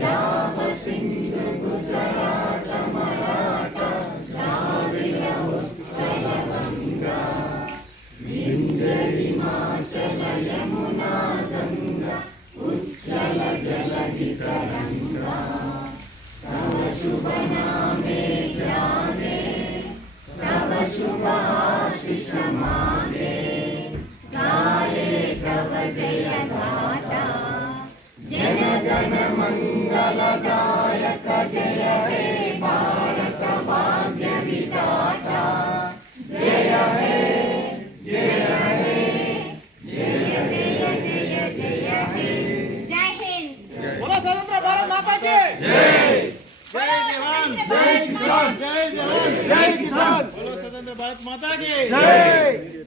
पंजाब सिंध गुजरात मराठा द्राविड़ उत्कल गंगा विंध्य हिमाचल यमुना गंगा उच्चल जलधि तरंगा तव शुभ नामे जाने तव शुभ आशीष मांगे गाये तव जय गाथा जन गण मंगलदायक जय हे भारत भाग्य विधाता जय हे जय हे जय जय जय जय हे जय हिंद। बोलो स्वतंत्र भारत माता की जय। जय जवान जय किसान जय जवान जय किसान। बोलो स्वतंत्र भारत माता की जय।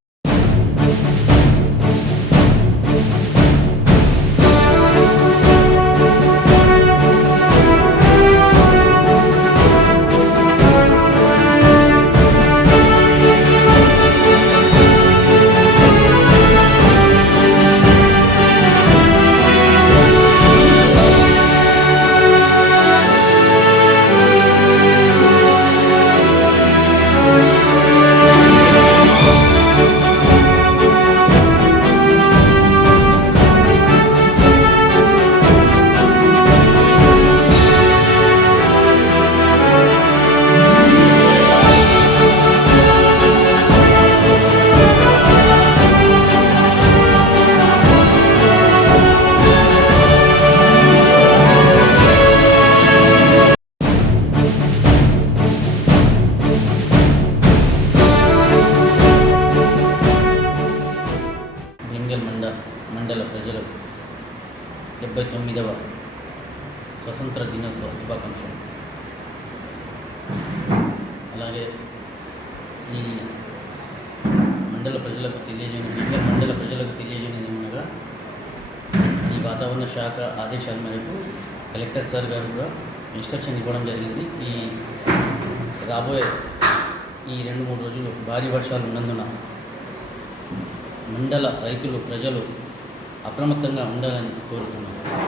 మండల ప్రజలకు 79వ స్వతంత్ర దినోత్సవ శుభాకాంక్షలు. అలాగే ఈ మండల ప్రజలకు తెలియజేయనిది ఏమనగా ఈ వాతావరణ శాఖ ఆదేశాల మేరకు కలెక్టర్ సార్ గారు కూడా ఇన్స్ట్రక్షన్ ఇవ్వడం జరిగింది. రాబోయే ఈ 2-3 రోజులు భారీ వర్షాలు ఉన్నందున మండల రైతులు ప్రజలు అప్రమత్తంగా ఉండాలని కోరుతున్నాను.